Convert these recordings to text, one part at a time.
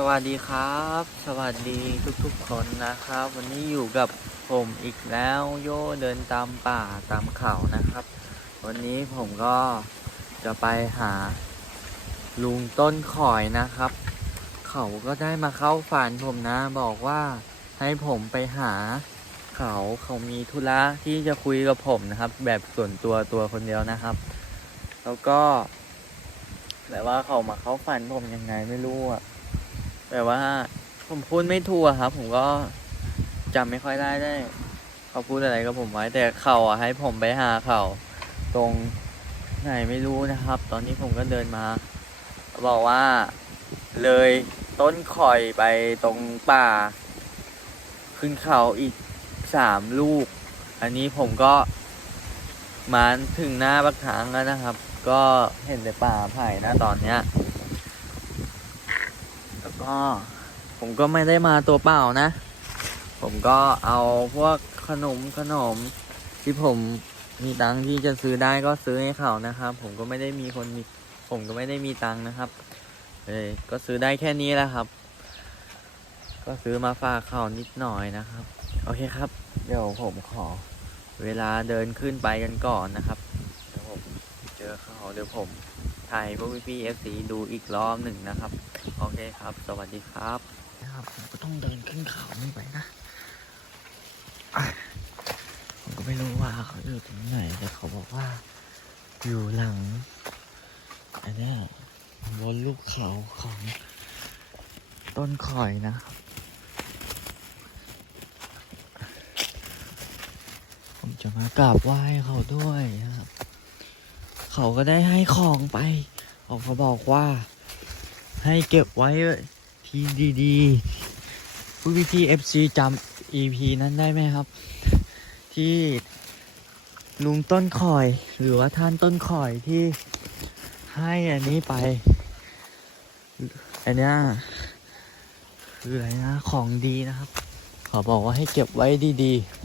สวัสดีครับ สวัสดีทุกๆคนนะครับ วันนี้อยู่กับผมอีกแล้วโยเดินตามป่าตามเขานะครับ วันนี้ผมก็จะไปหาลุงต้นข่อยนะครับ เขาก็ได้มาเข้าฝันผมนะ บอกว่าให้ผมไปหาเขาเขามีธุระที่จะคุยกับผมนะครับ แบบส่วนตัวตัวคนเดียวนะครับ แล้วก็แต่ว่าเขามาเข้าฝันผมยังไงไม่รู้อะ แต่ว่าผมพูดไม่ถูกครับ ผมก็จำไม่ค่อยได้ได้ เขาพูดอะไรกับผมไว้ แต่เขาอะให้ผมไปหาเขาตรงไหนไม่รู้นะครับ ตอนนี้ผมก็เดินมา บอกว่าเลยต้นข่อยไปตรงป่า ขึ้นเขาอีกสามลูก อันนี้ผมก็มาถึงหน้าบักถางแล้วนะครับ ก็เห็นแต่ป่าไผ่นะตอนเนี้ย ก็ผมก็ไม่ได้มาตัวเปล่านะ ผมก็เอาพวกขนมขนมที่ผมมีตังค์ที่จะซื้อได้ก็ซื้อให้เขานะครับ ผมก็ไม่ได้มีคนมีผมก็ไม่ได้มีตังค์นะครับเอ้ยก็ซื้อได้แค่นี้แหละครับ ก็ซื้อมาฝากเขานิดหน่อยนะครับ โอเคครับ เดี๋ยวผมขอ เวลาเดินขึ้นไปกันก่อนนะครับเดี๋ยวผมเจอเขาเดี๋ยวผม ถ่ายพวกพี่เอฟซีดูอีกรอบหนึ่งนะครับ โอเคครับ สวัสดีครับนะครับผมก็ต้องเดินขึ้นเขานี่ไปนะผมก็ไม่รู้ว่าเขาอยู่ตรงไหนแต่เขาบอกว่า อยู่หลังอันนี้บนลูกเขาของต้นข่อยนะครับผมจะมากราบไหว้เขาด้วยนะครับ เขาก็ได้ให้ของไปเขาเขาบอกว่า ให้เก็บไว้ที่ดีๆผู้พี่พีเอฟซีจำ EP นั้นได้ไหมครับ ที่ลุงต้นข่อย หรือว่าท่านต้นข่อยที่ให้อันนี้ไป อันนี้คืออะไรนะ ของดีนะครับขอบอกว่าให้เก็บไว้ดีๆ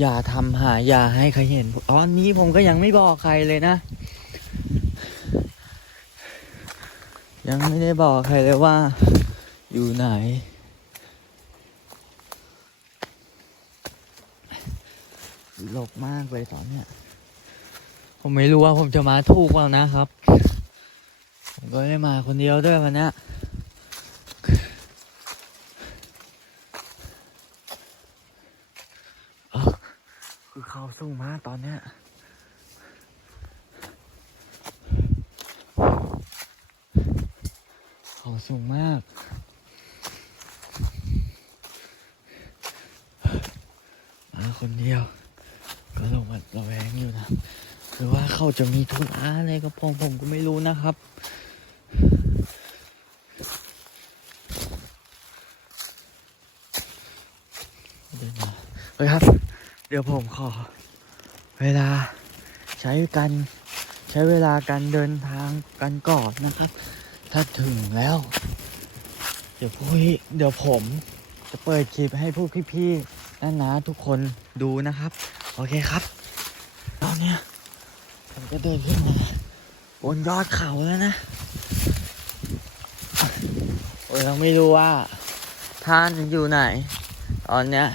อย่าทำหาอย่าให้ใครเห็น ตอนนี้ผมก็ยังไม่บอกใครเลยนะ ยังไม่ได้บอกใครเลยว่า อยู่ไหน หลบมากเลยตอนเนี้ย ผมไม่รู้ว่าผมจะมาถูกเปล่านะครับ ผมก็ได้มาคนเดียวด้วยวันเนี้ยเอ้า เขาสูงมากตอนเนี้ยเขาสูงมากมาคนเดียว ก็ลงมาระแวงอยู่นะคือว่าเขาจะมีธุระอะไรกับผมผมก็ไม่รู้นะครับเดินมาเฮ้ยครับ เดี๋ยวผมขอ เวลาใช้กันใช้เวลาการเดินทางกันก่อนนะครับ ถ้าถึงแล้ว เดี๋ยวพวกพี่เดี๋ยวผมจะเปิดคลิปให้พวกพี่ๆนั่นนะทุกคนดูนะครับ โอเคครับตอนเนี้ยผมก็เดินขึ้นมาบนยอดเขาแล้วนะโอ้ยยังไม่รู้ว่าท่านอยู่ไหน ตอนเนี้ย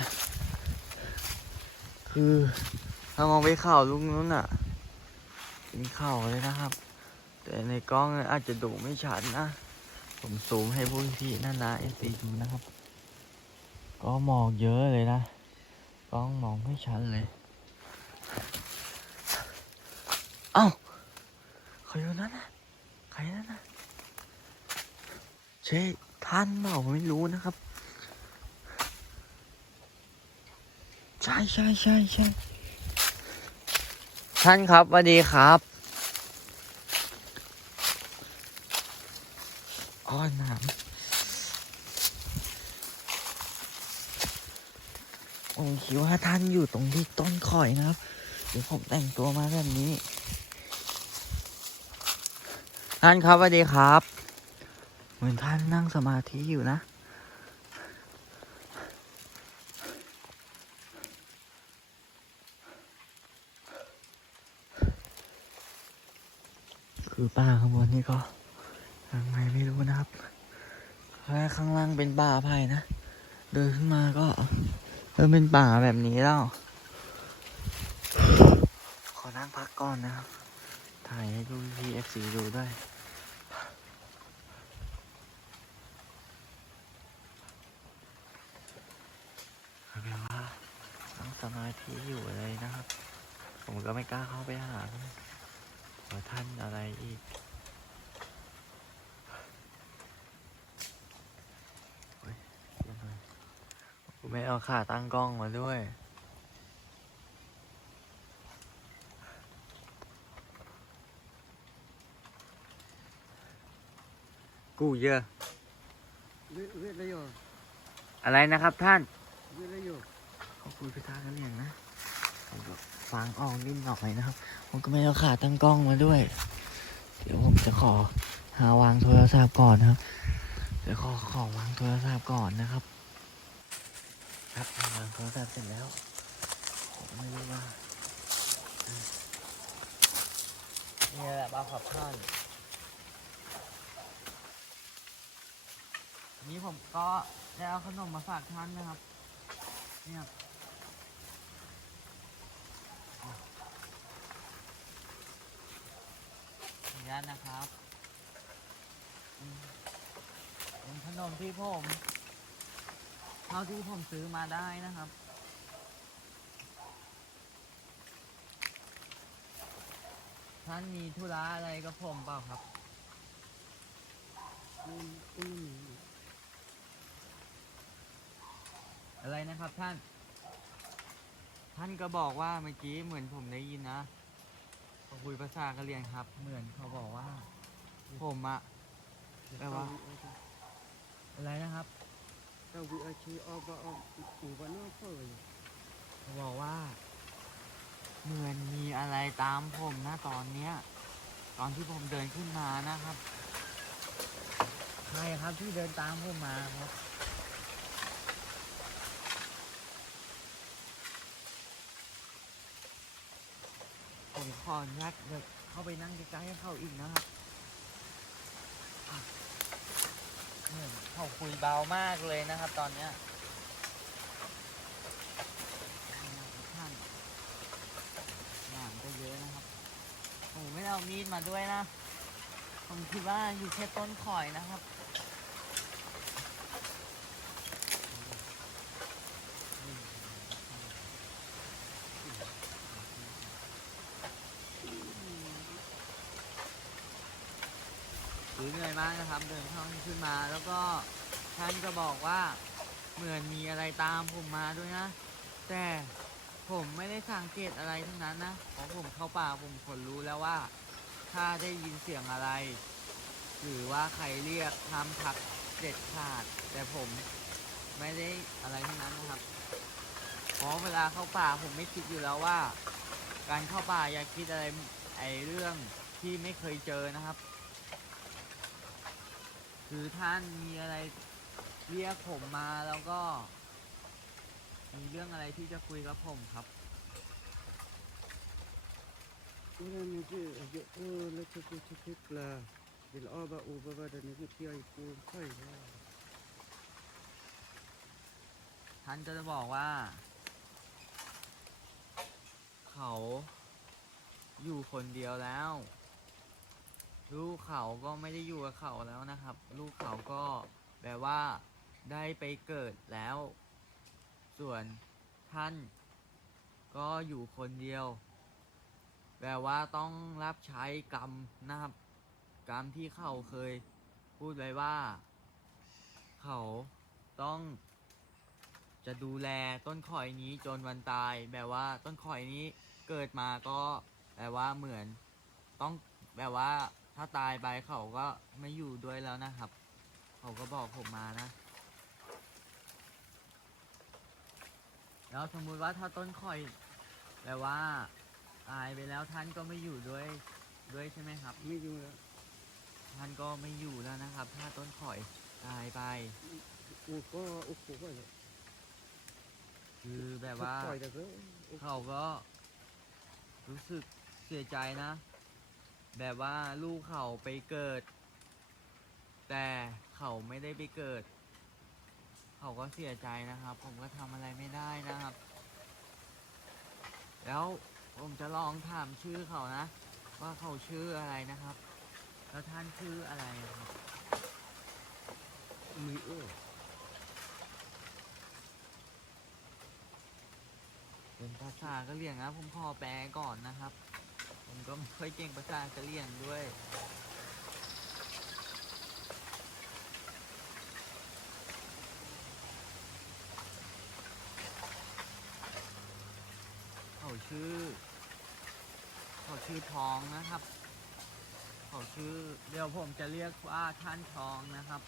คือถ้ามองไปเขาลูกนู้นอะเป็นเขาเลยนะครับ แต่ในกล้องอาจจะดูไม่ชัดนะ ผมซูมให้พวกพี่นั่นนะเอซีดูนะครับ ก็มองเยอะเลยนะกล้องมองไม่ชัดเลยเอ้าใครอยู่นั่นนะใครนั่นนะเชท่านเปล่าไม่รู้นะครับ ช่ใช่ใช่ใช่ท่านครับสวัสดีครับอ้อนน้ำผมคิดว่าท่านอยู่ตรงที่ต้นข่อยนะครับ เดี๋ยวผมแต่งตัวมาแบบนี้ ท่านครับสวัสดีครับ เหมือนท่านนั่งสมาธิอยู่นะ คือป้าข้างบนนี่ก็ทางไงไม่รู้นะครับแค่ข้างล่างเป็นป่าไผ่นะ เดินขึ้นมาก็เริ่มเป็นป่าแบบนี้แล้ว ขอนั่งพักก่อนนะครับ ถ่ายให้ดูพีเอฟซีดูด้วยแบบว่าตั้งสมาธิอยู่เลยนะครับ ผมก็ไม่กล้าเข้าไปหา เผื่อท่านอะไรอีกไม่เอาขาตั้งกล้องมาด้วยกูเยอะวิวิทยุอะไรนะครับท่านวิทยุเขาคุยภาษากันอย่างนะ ฟังออกนิดหน่อยนะครับ ผมก็ไม่เอาขาตั้งกล้องมาด้วย เดี๋ยวผมจะขอหาวางโทรศัพท์ก่อนนะครับ เดี๋ยวขอขอวางโทรศัพท์ก่อนนะครับ ครับวางโทรศัพท์เสร็จแล้วผมไม่รู้ว่านี่แหละบ้าขอบท่านนี้ผมก็ได้เอาขนมมาฝากท่านนะครับเนี่ยครับอะขออนุ ญาตนะครับอืมเป็นขนมที่ผมเท่าที่ผมซื้อมาได้นะครับท่านมีธุระอะไรกับผมเปล่าครับอืมอืมอะไรนะครับท่าน ท่านก็บอกว่าเมื่อกี้เหมือนผมได้ยินนะ เขาคุยภาษากะเหรี่ยงครับ เหมือนเขาบอกว่า ผมอะแปลว่าอะไรนะครับถ้าวิอาชีออกออกอูวันนอกเฟยเขาบอกว่า เหมือนมีอะไรตามผมนะตอนเนี้ย ตอนที่ผมเดินขึ้นมานะครับใครครับที่เดินตามผมมาครับ ผมขออนุญาตเดินเข้าไปนั่งใกล้ๆให้เขาอีกนะครับอะเหมือนเขาคุยเบามากเลยนะครับ ตอนเนี้ยนี่นะครับท่านงานก็เยอะนะครับผมไม่ได้เอามีดมาด้วยนะ ผมคิดว่าอยู่แค่ต้นข่อยนะครับ ห รือเหนื่อยมากนะครับ เดินเข้าขึ้นมา แล้วก็ท่านก็บอกว่าเหมือนมีอะไรตามผมมาด้วยนะ แต่ผมไม่ได้สังเกตอะไรทั้งนั้นนะเพราะผมเข้าป่าผมขนรู้แล้วว่า ถ้าได้ยินเสียงอะไร หรือว่าใครเรียกทำทักเด็ดขาด แต่ผมไม่ได้อะไรทั้งนั้นนะครับเพราะเวลาเข้าป่าผมไม่คิดอยู่แล้วว่า การเข้าป่าอย่าคิดอะไรไอเรื่องที่ไม่เคยเจอนะครับ คือท่านมีอะไรเรียกผมมาแล้วก็ มีเรื่องอะไรที่จะคุยกับผมครับอูนั่นนี่คือเยอะโอ้แล้วจะกูจะคิดละเดี๋ยวออกบะอูบะบะเดี๋ยวนี้กูเที่ยวกูค่อยแล้วท่านก็จะบอกว่า เขาอยู่คนเดียวแล้ว ลูกเขาก็ไม่ได้อยู่กับเขาแล้วนะครับ ลูกเขาก็แบบว่า ได้ไปเกิดแล้ว ส่วนท่าน ก็อยู่คนเดียวแบบว่าต้องรับใช้กรรมนะครับ กรรมที่เขาเคย พูดไว้ว่า เขาต้อง จะดูแลต้นข่อยนี้จนวันตายแบบว่าต้นข่อยนี้เกิดมาก็แบบว่าเหมือน ต้องแบบว่า ถ้าตายไปเขาก็ไม่อยู่ด้วยแล้วนะครับ เขาก็บอกผมมานะ แล้วสมมุติว่าถ้าต้นข่อยแบบว่า ตายไปแล้วท่านก็ไม่อยู่ด้วยด้วยใช่ไหมครับ ไม่อยู่แล้วท่านก็ไม่อยู่แล้วนะครับ ถ้าต้นข่อยตายไปอูก็อูกูก็เลยคือแบบว่า ปล่อยแต่ก็เขาก็รู้สึกเสียใจนะ แบบว่าลูกเขาไปเกิด แต่เขาเขาไม่ได้ไปเกิด เขาก็เสียใจนะครับ ผมก็ทำอะไรไม่ได้นะครับ แล้วผมจะลองถามชื่อเขานะ ว่าเขาชื่ออะไรนะครับ แล้วท่านชื่ออะไรครับมีโอ้เป็นภาษากะเหรี่ยงนะผมขอแปลก่อนนะครับ ผมก็ไม่ค่อยเก่งภาษากะเหรี่ยงด้วย เขาชื่อ เขาชื่อทองนะครับ เขาชื่อเดี๋ยวผมจะเรียกว่าท่านทองนะครับ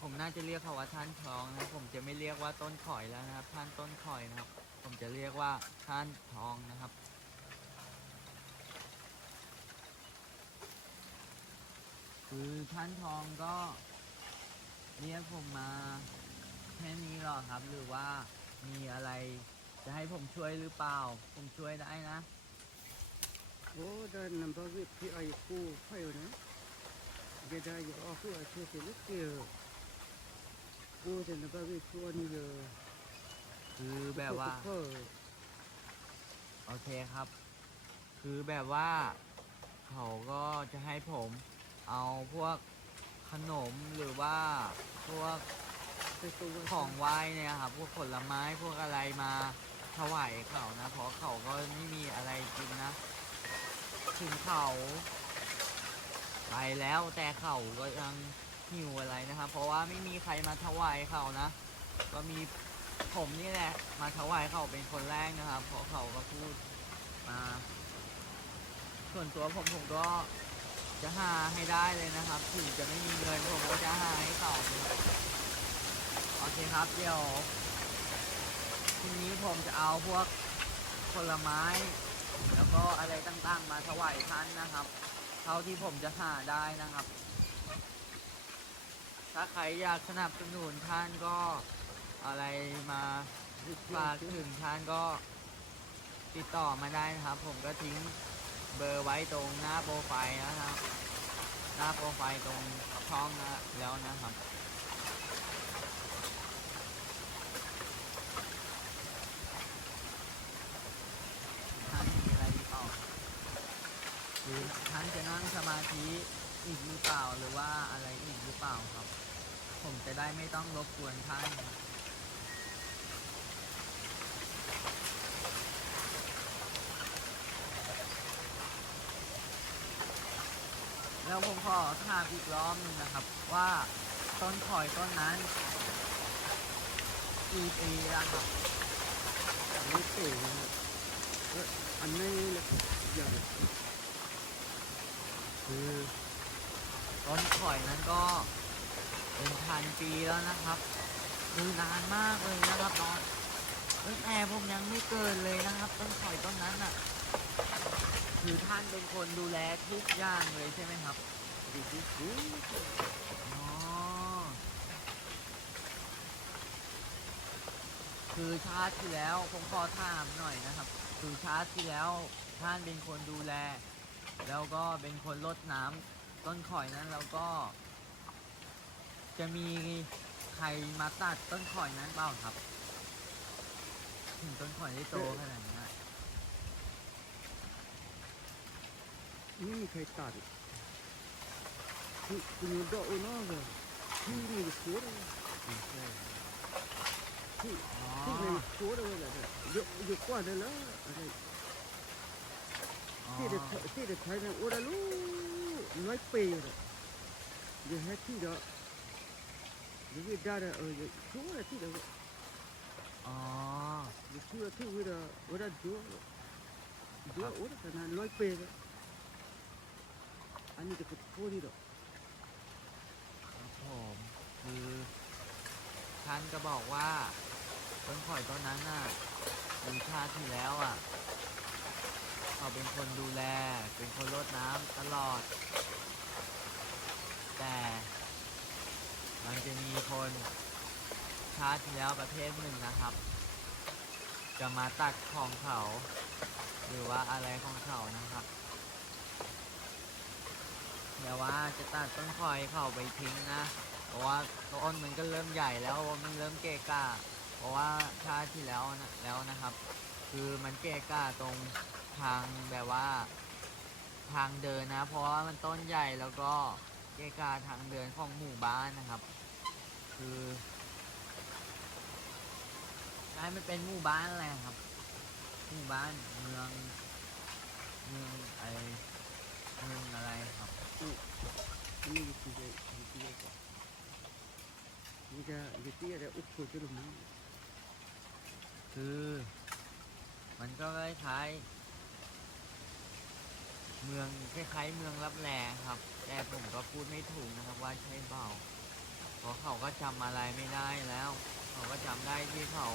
ผมน่าจะเรียกเขาว่าท่านทองนะผมจะไม่เรียกว่าต้นข่อยแล้วนะครับ ท่านต้นข่อยนะครับ ผมจะเรียกว่าท่านทองนะครับ คือท่านทองก็เรียกผมมาแค่นี้หรอครับ หรือว่ามีอะไรจะให้ผมช่วยหรือเปล่า ผมช่วยได้นะโอ้ด้านนับวิที่ไอ้กูไข่นะเดี๋ยวได้ยาคู่ไอ้เชื่อสิลูกเกี่ยวกูจะนับวิตัวนี้เลยคือแบบว่าเออโอเคครับ คือแบบว่า เขาก็จะให้ผม เอาพวกขนมหรือว่าพวกของไหว้เนี่ยครับพวกผลไม้พวกอะไรมาถวายเขานะเพราะเขาก็ไม่มีอะไรกินนะ ถึงเขาไปแล้วแต่เขาก็ยังหิวอะไรนะครับ เพราะว่าไม่มีใครมาถวายเขานะ ก็มีผมนี่แหละ มาถวายเขาเป็นคนแรกนะครับเพราะเขาก็พูดมาส่วนตัวผมผมก็ จะหาให้ได้เลยนะครับ ถึงจะไม่มีเงินผมก็จะหาให้เขานะครับโอเคครับเดี๋ยวทีนี้ผมจะเอาพวกผลไม้ แล้วก็อะไรต่างๆ มาถวายท่านนะครับ เท่าที่ผมจะหาได้นะครับ ถ้าใครอยากสนับสนุนท่านก็อะไรมาฝากถึงท่านก็ติดต่อมาได้นะครับ ผมก็ทิ้ง เบอร์ไว้ตรงหน้าโปรไฟล์นะครับ หน้าโปรไฟล์ตรงช่องนะแล้วนะครับ ท่านมีอะไรหรือเปล่าหรือท่านจะนั่งสมาธิอีกหรือเปล่าหรือว่าอะไรอีกหรือเปล่าครับ ผมจะได้ไม่ต้องรบกวนท่านครับ แล้วผมขอถามอีกรอบหนึงนะครับ ว่าต้นข่อยต้นนั้นกี่ปีแล้วครับลูกเอ๋นะเอออันนี้แหละอย่าคือต้นข่อยนั้นก็เป็นพันปีแล้วนะครับคือนานมากเลยนะครับตอนตั้งแต่ผมยังไม่เกิดเลยนะครับ ต้นข่อยต้นนั้นอะ คือท่านเป็นคนดูแลทุกอย่างเลยใช่ไหมครับดีดีดีอ๋อคือชาติที่แล้วผมขอถามหน่อยนะครับ คือชาติที่แล้วท่านเป็นคนดูแล แล้วก็เป็นคนรดน้ำต้นข่อยนั้นแล้วก็ จะมีใครมาตัดต้นข่อยนั้นเปล่าครับ ถึงต้นข่อยได้โตขนาดนี้น ไม่มีใครตัดคือคุณดอกอุณาเลยที่นี่สวยเลยที่ที่นี่สวยเลยแหละอยู่อยู่กว่าเลยละอะไรที่เด็กที่เด็กไทยเนี่ยโอ้ละลูน้อยปีเลยเดี๋ยวให้ที่เด้อเดี๋ยวได้เด้อเออชัวร์ที่เด้ออ๋อเดี๋ยวชัวร์ที่เด้อโอ้ละจัวจัวโอ้ละขนาดน้อยปีเลย อันนี้จะเป็นโคนี่เด้อครับผมคือท่านก็บอกว่าต้นข่อยต้นนั้นน่ะในชาติที่แล้วอะ เขาเป็นคนดูแล เป็นคนรดน้ำตลอด แต่มันจะมีคนชาติที่แล้วประเทศหนึ่งนะครับ จะมาตัดของเขา หรือว่าอะไรของเขานะครับ แต่ว่าจะตัดต้นคอยเข้าไปทิ้งนะ เพราะว่าต้นมันก็เริ่มใหญ่แล้วมันเริ่มเกะกะเพราะว่าชาที่แล้วนะแล้วนะครับ คือมันเกะกะตรงทางแบบว่า ทางเดินนะ เพราะว่ามันต้นใหญ่แล้วก็เกะกะทางเดินของหมู่บ้านนะครับ คือใช่มันเป็นหมู่บ้านอะไรครับ หมู่บ้านเมืองเมืองไอเมืองอะไรครับ ini gitu je gitu je kok ini dah gitu ada ukur ke rumah คือ มันก็คล้ายๆเมืองคล้ายๆเมืองรับแลครับ แต่ผมก็พูดไม่ถูกนะครับว่าใช่เปล่าเพราะเขาก็จำอะไรไม่ได้แล้ว เขาก็จำได้ที่เขา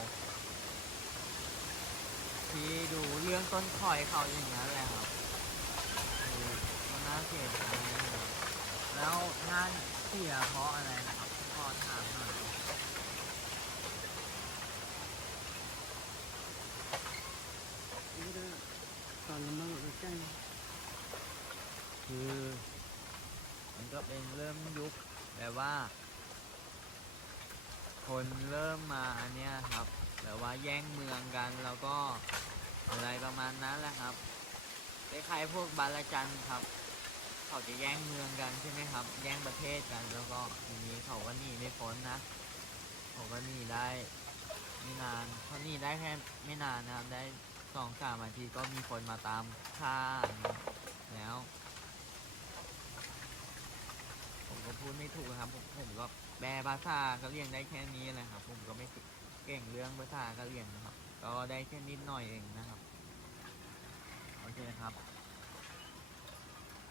ที่ดูเรื่องต้นคอยเขาอย่างนั้นแหละครับาเจนะครับแล้วท่านเสียเพราะอะไรนะครับขอถามหน่อย ini dah kalau mau macam คือมันก็เป็นเริ่มยุคแบบว่า คนเริ่มมาอันเนี้ยครับแบบว่าแย่งเมืองกันแล้วก็อะไรประมาณนั้นแหละครับคล้ายๆพวกบาลจันทร์ครับ เขาจะแย่งเมืองกันใช่ไหมครับ แย่งประเทศกันแล้วก็ทีนี้เขาก็หนีไม่พ้นนะเขาก็หนีได้ไม่นานเขาหนีได้แค่ไม่นานนะครับได้สองสามนาทีก็มีคนมาตามฆ่าแล้วผมก็พูดไม่ถูกครับผมผมก็แปลภาษาก็เรียงได้แค่นี้แหละครับผมก็ไม่เก่งเรื่องภาษาก็เรียงนะครับ ก็ได้แค่นิดหน่อยเองนะครับโอเคครับ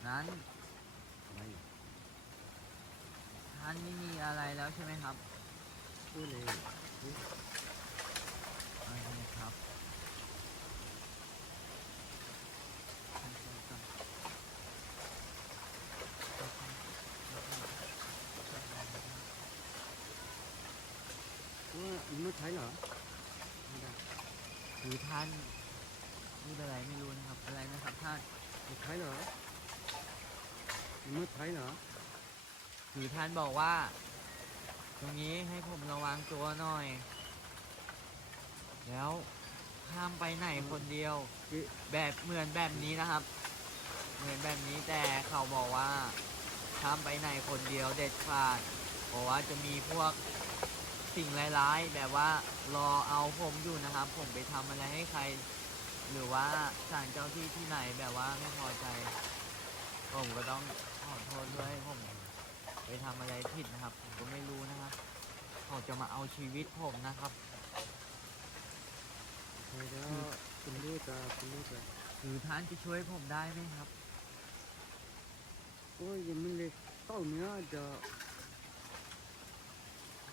นั้น baik ท่านไม่มีอะไรแล้วใช่ไหมครับ boleh โอเคครับ Wah, nó thấy hả? Đây, คือท่านพูดอะไรไม่รู้นะครับ อะไรนะครับท่าน nó thấy hả? Nó thấy hả? คือท่านบอกว่า ตรงนี้ให้ผมระวังตัวหน่อย แล้วห้ามไปไหนคนเดียว แบบเหมือนแบบนี้นะครับ เหมือนแบบนี้แต่เขาบอกว่าห้ามไปไหนคนเดียวเด็ดขาดเพราะว่าจะมีพวกสิ่งร้ายๆ แบบว่ารอเอาผมอยู่นะครับ ผมไปทำอะไรให้ใคร หรือว่าสั่งเจ้าที่ที่ไหนแบบว่าไม่พอใจ ผมก็ต้องขอโทษด้วยผม ไปทำอะไรผิดนะครับผมก็ไม่รู้นะครับเขาจะมาเอาชีวิตผมนะครับ thầy đó cùng lưu ta cùng lưu ta คือท่านจะช่วยผมได้ไหมครับ ôi giờ mình lại tao nữa giờ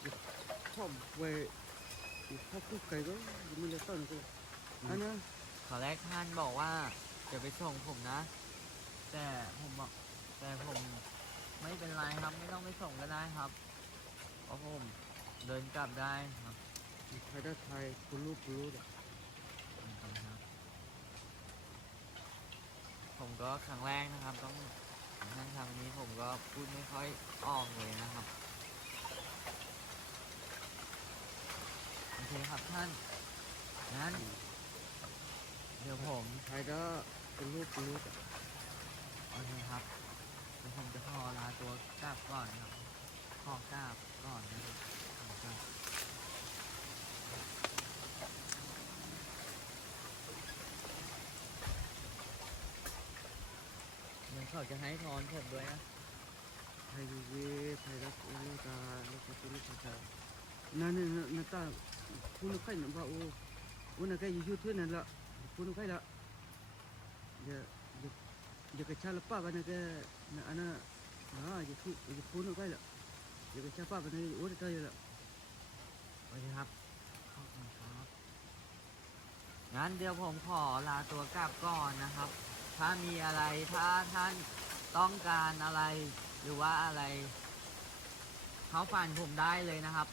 giờ chọc về thì khóc cứ cày đó giờ mình lại tao nữa anh á ตอนแรกท่านบอกว่าจะไปส่งผมนะ แต่ผมบอกแต่ผม ไม่เป็นไรครับ ไม่ต้องไปส่งก็ได้ครับเพราะผมเดินกลับได้ครับ thầy đó thầy cùng lưu cùng lưu đó ครับผมก็ครั้งแรกนะครับ ต้องนั่งทางนี้ผมก็พูดไม่ค่อยออกเลยนะครับโอเคครับท่านงั้นเดี๋ยวผม thầy đó cùng lưu cùng lưu đó โอเคครับเดี๋ยวผมจะขอลาตัวกลับก่อนครับขอกลับก่อนนะครับขอกลับเหมือนเขาจะให้ทอนผมด้วยนะ thầy gì gì thầy đó cùng lưu ta lưu ta cùng lưu ta nè nè nè nè ta phun nó khai nó vào ô ô nè cái gì YouTube này là phun nó khai là giờ giờ giờ cái cha lepas kan ke nak anak ha je tu je phun nó khai là giờ cái cha pa kan ô dia tahu là โอเคครับขอบคุณครับงั้นเดี๋ยวผมขอลาตัวกลับก่อนนะครับ ถ้ามีอะไรถ้าท่านต้องการอะไร หรือว่าอะไร เขาฝันผมได้เลยนะครับ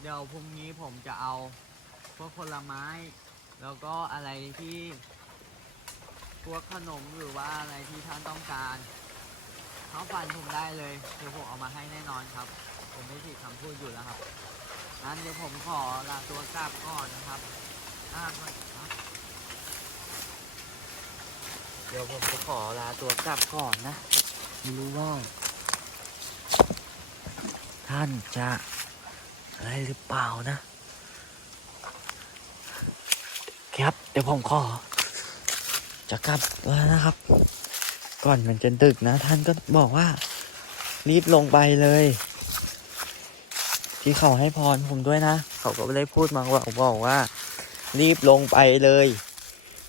เดี๋ยวพรุ่งนี้ผมจะเอาพวกผลไม้ แล้วก็อะไรที่ พวกขนมหรือว่าอะไรที่ท่านต้องการเขาฟันผมได้เลยเดี๋ยวผมเอามาให้แน่นอนครับ ผมไม่ผิดคำพูดอยู่แล้วครับงั้นเดี๋ยวผมขอลาตัวกลับก่อนนะครับอ้าวครับเดี๋ยวผมจะขอลาตัวกลับก่อนนะไม่รู้ว่า ท่านจะอะไรหรือเปล่านะ ครับ เดี๋ยวผมขอ จะกลับแล้วนะครับ ก่อนมันจะดึกนะ ท่านก็บอกว่า รีบลงไปเลย ที่เขาให้พรผมด้วยนะ เขาก็ได้พูดมาว่าบอกว่า รีบลงไปเลย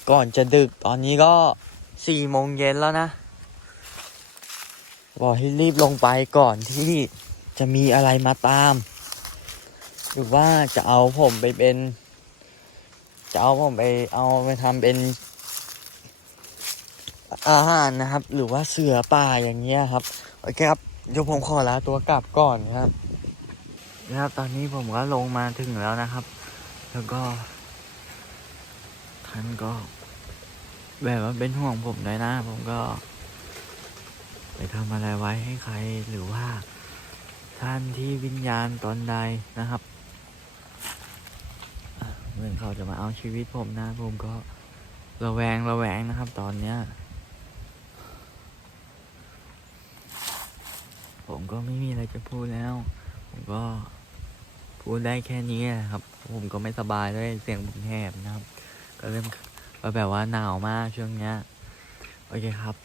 ก่อนจะดึกตอนนี้ก็สี่โมงเย็นแล้วนะ บอกให้รีบลงไปก่อนที่จะมีอะไรมาตาม หรือว่าจะเอาผมไปเป็น จะเอาผมไปเอาไปทำเป็น อาหารนะครับ หรือว่าเสือป่าอย่างเงี้ยครับโอเคครับเดี๋ยวผมขอลาตัวกลับก่อนครับนะครับตอนนี้ผมก็ลงมาถึงแล้วนะครับ แล้วก็ ท่านก็ แบบว่าเป็นห่วงผมด้วยนะ ผมก็ ไปทำอะไรไว้ให้ใครหรือว่า ท่านที่วิญญาณตอนใดนะครับเหมือนเขาจะมาเอาชีวิตผมนะ ผมก็ระแวงระแวงนะครับ ตอนเนี้ย ผมก็ไม่มีอะไรจะพูดแล้ว ผมก็พูดได้แค่นี้แหละครับ ผมก็ไม่สบายด้วยเสียงผมแหบนะครับ ก็เริ่มก็แบบว่าหนาวมากช่วงเนี้ย โอเคครับ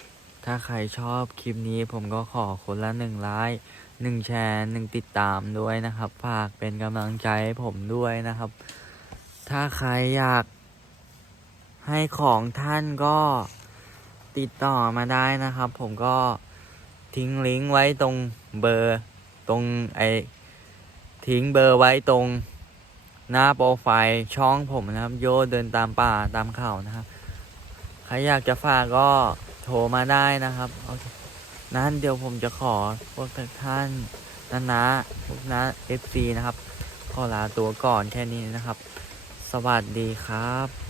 ถ้าใครชอบคลิปนี้ผมก็ขอคนละหนึ่งไลค์หนึ่งแชร์หนึ่งติดตามด้วยนะครับ ฝากเป็นกำลังใจให้ผมด้วยนะครับ ถ้าใครอยากให้ของท่านก็ติดต่อมาได้นะครับ ผมก็ ทิ้งลิงก์ไว้ตรงเบอร์ตรงไอทิ้งเบอร์ไว้ตรงหน้าโปรไฟล์ช่องผมนะครับ โยเดินตามป่าตามเขานะครับ ใครอยากจะฝากก็โทรมาได้นะครับนั้นเดี๋ยวผมจะขอพวกท่านนะนะพวกนะเอฟซีนะครับ ขอลาตัวก่อนแค่นี้นะครับ สวัสดีครับ